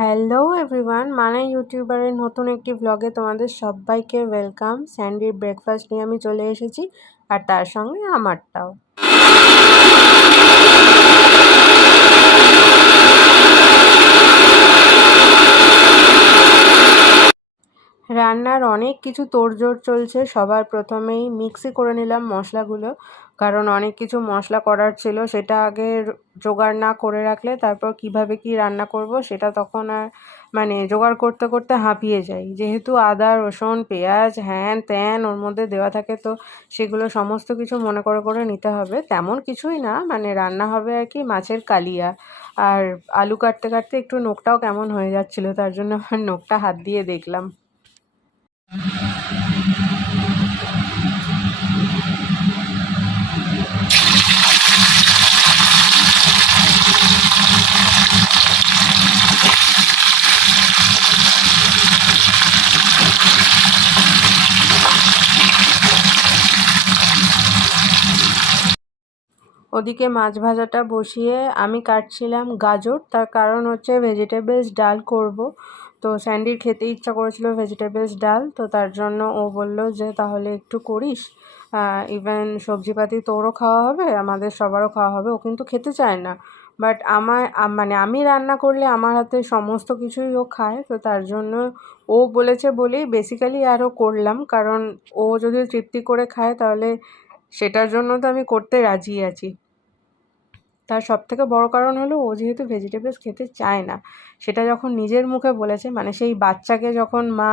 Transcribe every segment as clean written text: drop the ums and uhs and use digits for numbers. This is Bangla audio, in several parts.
হ্যালো এভরিওয়ান, মানে ইউটিউবারের নতুন একটি ব্লগে তোমাদের সবাইকে ওয়েলকাম। স্যান্ডির ব্রেকফাস্ট নিয়ে আমি চলে এসেছি, আর তার সঙ্গে আমারটাও। রান্নার অনেক কিছু তোড়জোড় চলছে। সবার প্রথমেই মিক্সি করে নিলাম মশলাগুলো, কারণ অনেক কিছু মশলা করার ছিল। সেটা আগে জোগাড় না করে রাখলে তারপর কিভাবে কি রান্না করব সেটা তখন আর জোগাড় করতে করতে হাঁপিয়ে যাই। যেহেতু আদা রসুন পেঁয়াজ হ্যান ত্যান ওর মধ্যে দেওয়া থাকে, তো সেগুলো সমস্ত কিছু মনে করে করে নিতে হবে। তেমন কিছুই না, রান্না হবে আর কি মাছের কালিয়া। আর আলু কাটতে কাটতে একটু নখটাও কেমন হয়ে যাচ্ছিলো, তার জন্য আমার নখটা হাত দিয়ে দেখলাম। ওদিকে মাছ ভাজাটা বসিয়ে আমি কাটছিলাম গাজর। তার কারণ হচ্ছে ভেজিটেবলস ডাল করব। তো স্যান্ডির খেতে ইচ্ছা করেছিল ভেজিটেবলস ডাল, তো তার জন্য ও বলল যে তাহলে একটু করিস। ইভেন সবজিপাতি তোরও খাওয়া হবে, আমাদের সবারও খাওয়া হবে। ও কিন্তু খেতে চায় না, বাট আমি রান্না করলে আমার হাতে সমস্ত কিছুই ও খায়। তো তার জন্য ও বলেছে বলেই বেসিক্যালি আরও করলাম, কারণ ও যদি তৃপ্তি করে খায় তাহলে সেটার জন্য তো আমি করতে রাজি আছি। তার সবথেকে বড় কারণ হলো ও যেহেতু ভেজিটেবলস খেতে চায় না, সেটা যখন নিজের মুখে বলেছে, সেই বাচ্চাকে যখন মা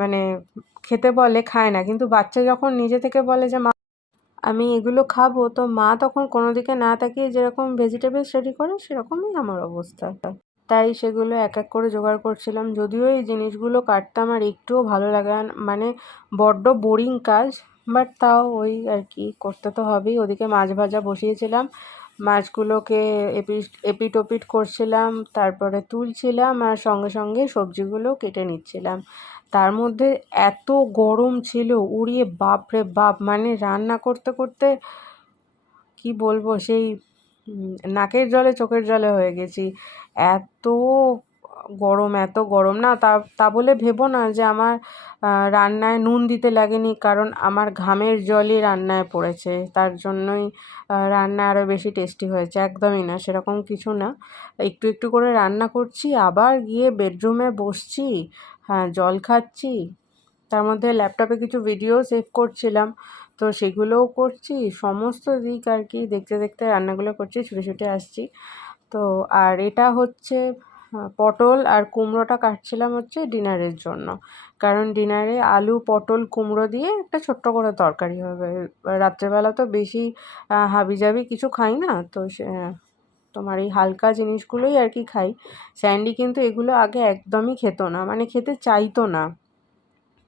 মানে খেতে বলে খায় না, কিন্তু বাচ্চা যখন নিজে থেকে বলে যে মা আমি এগুলো খাবো, তো মা তখন কোনো দিকে না তাকিয়ে যেরকম ভেজিটেবলস রেডি করে সেরকমই আমার অবস্থা। তাই সেগুলো এক এক করে জোগাড় করছিলাম। যদিও এই জিনিসগুলো কাটতে আমার একটুও ভালো লাগে না, বড্ড বোরিং কাজ, বাট তাও ওই আর কি করতে তো হবেই। ওদিকে মাছ ভাজা বসিয়েছিলাম, মাছগুলোকে এপিট ওপিট করছিলাম, তারপরে তুলছিলাম, আর সঙ্গে সঙ্গে সবজিগুলো কেটে নিচ্ছিলাম। তার মধ্যে এত গরম ছিল, উড়িয়ে বাপরে বাপ, রান্না করতে করতে কি বলবো, সেই নাকের জলে চোখের জলে হয়ে গেছি। এত এত গরম না, তা তা বলে ভেবো না যে আমার রান্নায় নুন দিতে লাগেনি, কারণ আমার ঘামের জলই রান্নায় পড়েছে, তার জন্যই রান্না আরও বেশি টেস্টি হয়েছে। একদমই না, সেরকম কিছু না। একটু একটু করে রান্না করছি, আবার গিয়ে বেডরুমে বসছি, হ্যাঁ জল খাচ্ছি, তার মধ্যে ল্যাপটপে কিছু ভিডিও সেভ করছিলাম, তো সেগুলোও করছি। সমস্ত দিক আর কি দেখতে দেখতে রান্নাগুলো করছি, ছুটে ছুটে আসছি। তো আর এটা হচ্ছে পটল আর কুমড়োটা কাটছিলাম হচ্ছে ডিনারের জন্য, কারণ ডিনারে আলু পটল কুমড়ো দিয়ে একটা ছোট্ট করে তরকারি হবে। রাত্রেবেলা তো বেশি হাবিজাবি কিছু খাই না, তো তোমার এই হালকা জিনিসগুলোই আর কি খাই। স্যান্ডি কিন্তু এগুলো আগে একদমই খেত না, খেতে চাইতো না,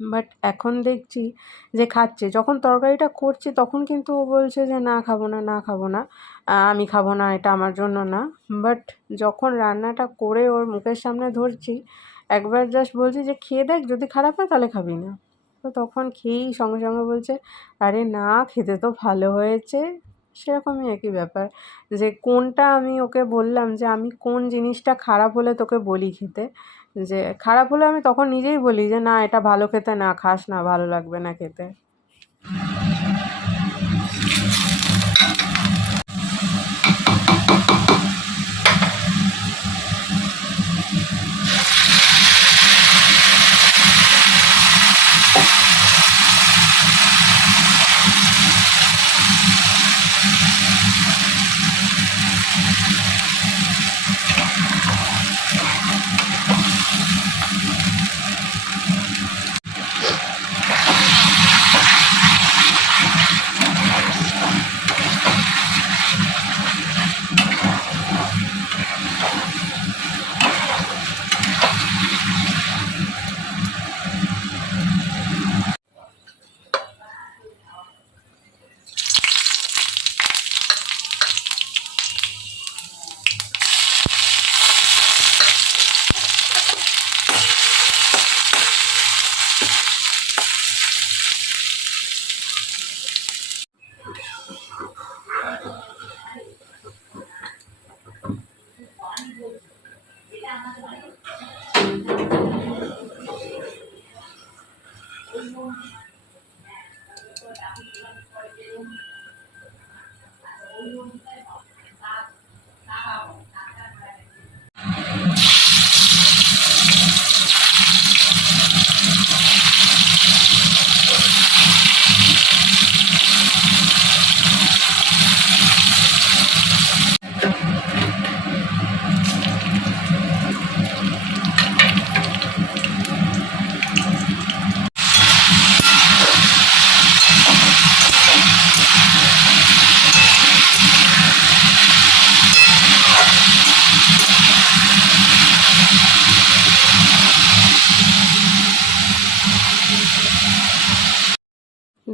বাট এখন দেখছি যে খাচ্ছে। যখন তরকারিটা করছি তখন কিন্তু ও বলছে যে না খাবো না, না খাবো না, আমি খাবো না, এটা আমার জন্য না। বাট যখন রান্নাটা করে ওর মুখের সামনে ধরছি, একবার জাস্ট বলছি যে খেয়ে দেখ, যদি খারাপ হয় তাহলে খাবি না। তো তখন খেয়েই সঙ্গে সঙ্গে বলছে আরে না, খেতে তো ভালো হয়েছে। সেরকমই একই ব্যাপার, যে কোনটা আমি ওকে বললাম যে আমি কোন জিনিসটা খারাপ হলে তোকে বলি খেতে, যে খারাপ হলে আমি তখন নিজেই বলি যে না এটা ভালো খেতে, না খাস না, ভালো লাগবে না খেতে।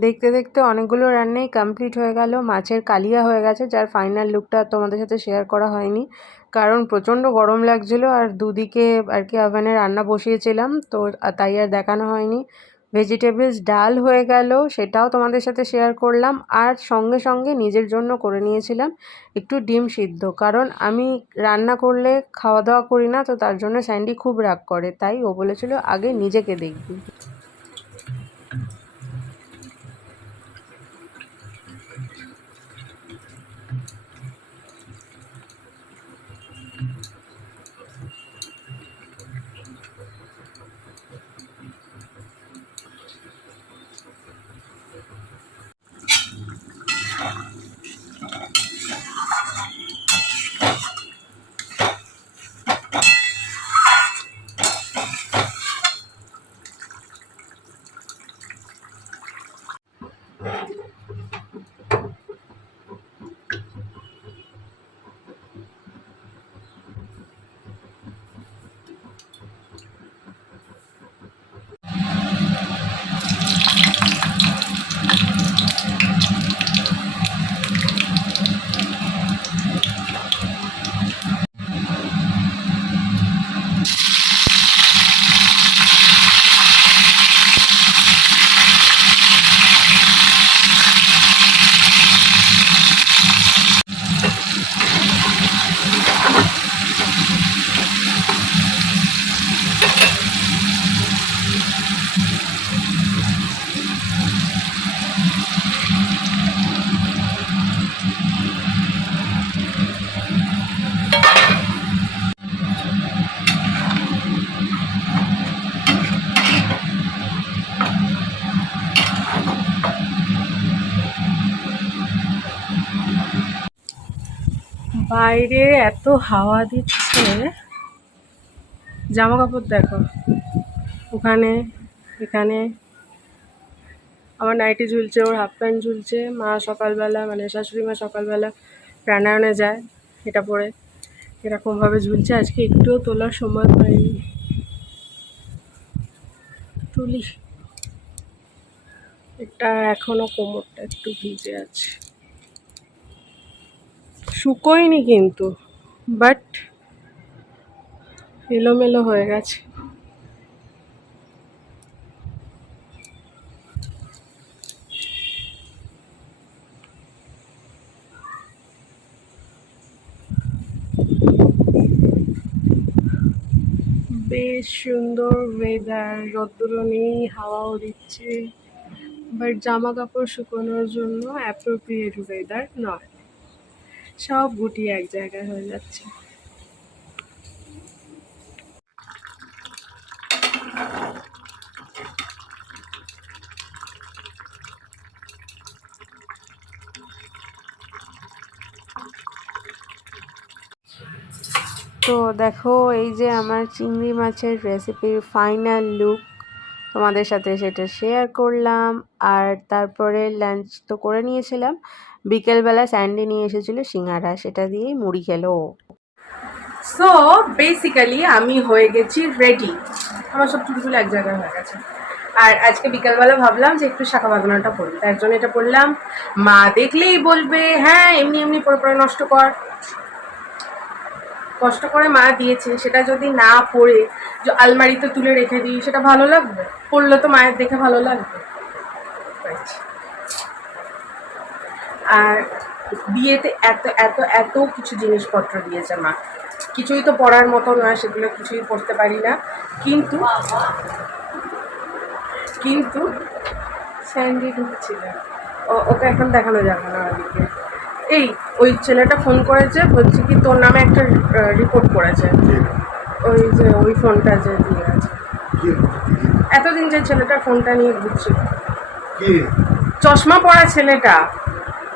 দেখতে দেখতে অনেকগুলো রান্নাই কমপ্লিট হয়ে গেল। মাছের কালিয়া হয়ে গেছে, যার ফাইনাল লুকটা তোমাদের সাথে শেয়ার করা হয়নি, কারণ প্রচণ্ড গরম লাগছিল আর দুদিকে আর কি ওভেনে রান্না বসিয়েছিলাম, তো তাই আর দেখানো হয়নি। ভেজিটেবলস ডাল হয়ে গেল, সেটাও তোমাদের সাথে শেয়ার করলাম। আর সঙ্গে সঙ্গে নিজের জন্য করে নিয়েছিলাম একটু ডিম সিদ্ধ, কারণ আমি রান্না করলে খাওয়া দাওয়া করি না, তো তার জন্য স্যান্ডি খুব রাগ করে, তাই ও বলেছিল আগে নিজেকে দেখবি। বাইরে এত হাওয়া দিচ্ছে, জামা কাপড় দেখো, ওখানে এখানে আমার নাইটি ঝুলছে, ওর হাফ প্যান্ট ঝুলছে। মা সকালবেলা মানে শাশুড়ি মা সকালবেলা প্রাণায়ামে যায়, এটা পরে এরকমভাবে ঝুলছে। আজকে একটুও তোলার সময় পাইনি, তুলি। এটা এখনো কোমরটা একটু ভিজে আছে, শুকোয়নি কিন্তু, বাট এলোমেলো হয়ে গেছে। বেশ সুন্দর ওয়েদার, রোদ্দুরও নেই, হাওয়াও দিচ্ছে, বাট জামা কাপড় শুকোনোর জন্য অ্যাপ্রোপ্রিয়েট ওয়েদার নয়। সব গুটিয়ে এক জায়গায় হয়ে যাচ্ছে। তো দেখো, এই যে আমার চিংড়ি মাছের রেসিপির ফাইনাল লুক, তোমাদের সাথে সেটা শেয়ার করলাম। আর তারপরে লাঞ্চ তো করে নিয়েছিলাম, বিকেলবেলা স্যান্ডি নিয়ে এসেছিলো সিঙ্গারা, সেটা দিয়েই মুড়ি খেলো। সো বেসিক্যালি আমি হয়ে গেছি রেডি, আমার সব চুলগুলো এক জায়গায় হয়ে গেছে। আর আজকে বিকালবেলা ভাবলাম যে একটু শাখা বাঁধানোটা পড়ি, তার জন্য এটা পড়লাম। মা দেখলেই বলবে হ্যাঁ এমনি এমনি পরে পরে নষ্ট কর, কষ্ট করে মা দিয়েছে, সেটা যদি না পড়ে যে আলমারিতে তুলে রেখে দিই, সেটা ভালো লাগবে? পড়লে তো মায়ের দেখে ভালো লাগবে। আর বিয়েতে এত এত এত কিছু জিনিসপত্র দিয়েছে মা, কিছুই তো পড়ার মতো নয়, সেগুলো কিছুই পড়তে পারি না। কিন্তু কিন্তু স্যান্ডি ঢুকছিল, ওকে এখন দেখানো যাবে না ওদিকে। এই ওই ছেলেটা ফোন করেছে, বলছে কি তোর নামে একটা রিপোর্ট করেছে, ওই যে ওই ফোনটা যে দিয়ে আছে, এতদিন যে ছেলেটা ফোনটা নিয়ে ঘুরছিল, চশমা পরা ছেলেটা,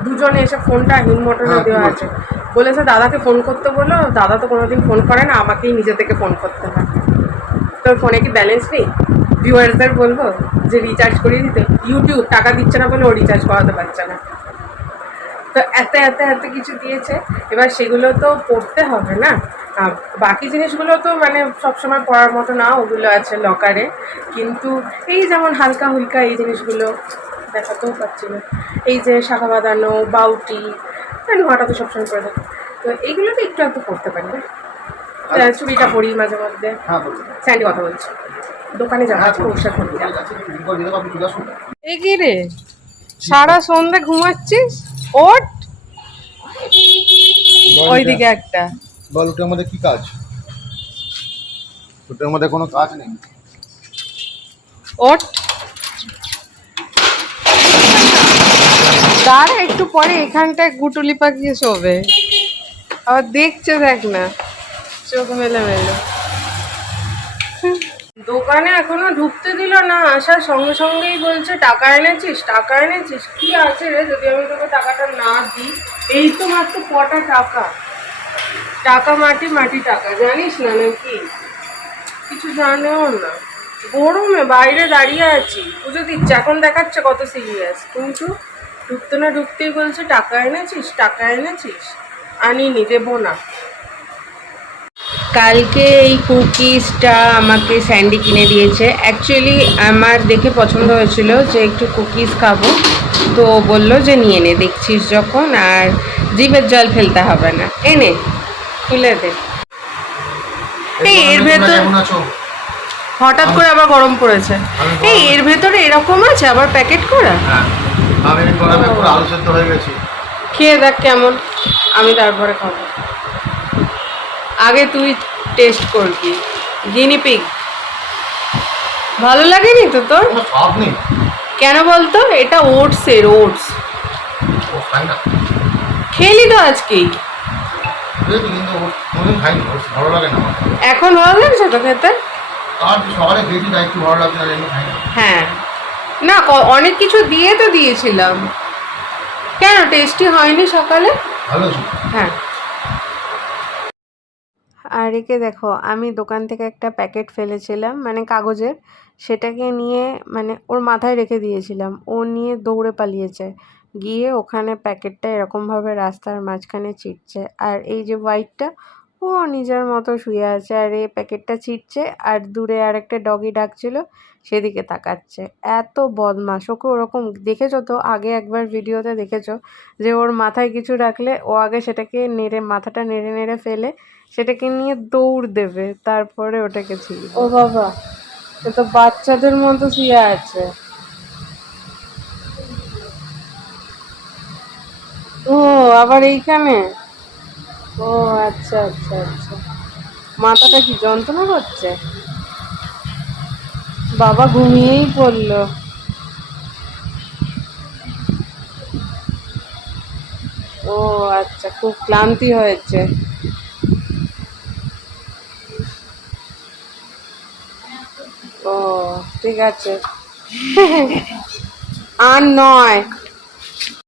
দুজনে এসে ফোনটা হিমমোটরে দেওয়া আছে, বলেছে দাদাকে ফোন করতে বলো, দাদা তো কোনোদিন ফোন করে না, আমাকেই নিজে থেকে ফোন করতে হয়। তোর ফোনে কি ব্যালেন্স নেই? ভিউয়ার্সদের বলবো যে রিচার্জ করিয়ে দিতে, ইউটিউব টাকা দিচ্ছে না বলে ও রিচার্জ করাতে পারছে না। তো এত এত এত কিছু দিয়েছে, এবার সেগুলো তো পড়তে হবে না। বাকি জিনিসগুলো তো মানে সবসময় পড়ার মতো না, ওগুলো আছে লকারে, কিন্তু এই যেমন হালকা হুলকা এই জিনিসগুলো দেখাতেও পাচ্ছি না। এই যে শাখা বাঁধানো, বাউটি, ঘটা তো সবসময় পরে থাকে, তো এইগুলো তো একটু একটু করতে পারি না। চুড়িটা পরি মাঝে মধ্যে। স্যান্ডি কথা বলছি, দোকানে যাবো পৌঁছার করতে। এই কি রে, সারা সন্ধ্যে ঘুমাচ্ছিস? ওঠ, ওইদিকে একটা বল, ওটার মধ্যে কি কাজ? ওটার মধ্যে কোনো কাজ নেই। ওঠ, দাঁড়া একটু পরে এখানটায় গুটুলি পাকিয়ে শোবে, আবার দেখছে দেখ না, চোখ মেলে মেলে। দোকানে এখনো ঢুকতে দিল না, আসার সঙ্গে সঙ্গেই বলছে টাকা এনেছিস, টাকা এনেছিস। কি আছে রে যদি আমি তোকে টাকাটা না দিই? এই তো মাত্র কটা টাকা, টাকা মাটি, মাটি টাকা, জানিস না নাকি? কিছু জানেও না। গরমে বাইরে দাঁড়িয়ে আছি, পুজো দিচ্ছে, এখন দেখাচ্ছে কত সিরিয়াস, কিন্তু ঢুকতে না ঢুকতেই বলছে টাকা এনেছিস, টাকা এনেছিস। আনিনি, দেবো না। কালকে এই কুকিজটা আমাকে স্যান্ডি কিনে দিয়েছে। অ্যাকচুয়ালি আমার দেখে পছন্দ হয়েছিল যে একটু কুকিজ খাবো, তো বললো যে নিয়ে নে, দেখছিস যখন আর জিভের জল ফেলতে হবে না, এনে তুলে দে। এই এর ভেতর হঠাৎ করে আবার গরম পড়েছে। এই এর ভেতরে এরকম আছে আবার প্যাকেট করা? আমি গরমে পুরো আলু সেদ্ধ হয়ে গেছি। খেয়ে দেখ কেমন, আমি তারপরে খাবো। আগে তুই টেস্ট করবি, গিনিপিগ। ভালো লাগেনি তো তোর? সব নেই কেন বলতো? এটা ওটসের, ওটস। ও খাই না। খেলি তো আজকেই। কিন্তু কোনোদিন খাইনি, ভালো লাগে না আমার। এখন ভালো লাগছে তো খেতে? আর সকালে খেয়েছি তাই একটু ভালো লাগছে না, এমনি খাই না। হ্যাঁ, না অনেক কিছু দিয়ে তো দিয়েছিলাম, কেন টেস্টি হয়নি সকালে? ভালো ছিল। হ্যাঁ। আর একে দেখো, আমি দোকান থেকে একটা প্যাকেট ফেলেছিলাম মানে কাগজের, সেটাকে নিয়ে মানে ওর মাথায় রেখে দিয়েছিলাম, ও নিয়ে দৌড়ে পালিয়েছে, গিয়ে ওখানে প্যাকেটটা এরকমভাবে রাস্তার মাঝখানে চিটছে। আর এই যে হোয়াইটটা, ও নিজের মতো শুয়ে আছে আর এই প্যাকেটটা চিটছে, আর দূরে আর একটা ডগি ডাকছিল, সেদিকে তাকাচ্ছে। এত বদমাশ, ওকে ওরকম দেখেছো তো, আগে একবার ভিডিওতে দেখেছো যে ওর মাথায় কিছু রাখলে ও আগে সেটাকে নেড়ে, মাথাটা নেড়ে নেড়ে ফেলে সেটাকে নিয়ে দৌড় দেবে, তারপরে ওটাকে ছিল। ও বাবা, এ তো বাচ্চাদের মতো শুয়ে আছে। ও আবার এইখানে, ও আচ্ছা আচ্ছা আচ্ছা, মাথাটা কি যন্ত্রণা করছে? বাবা ঘুমিয়েই পড়লো। ও আচ্ছা, খুব ক্লান্তি হয়েছে। ও ঠিক আছে। আর নয়,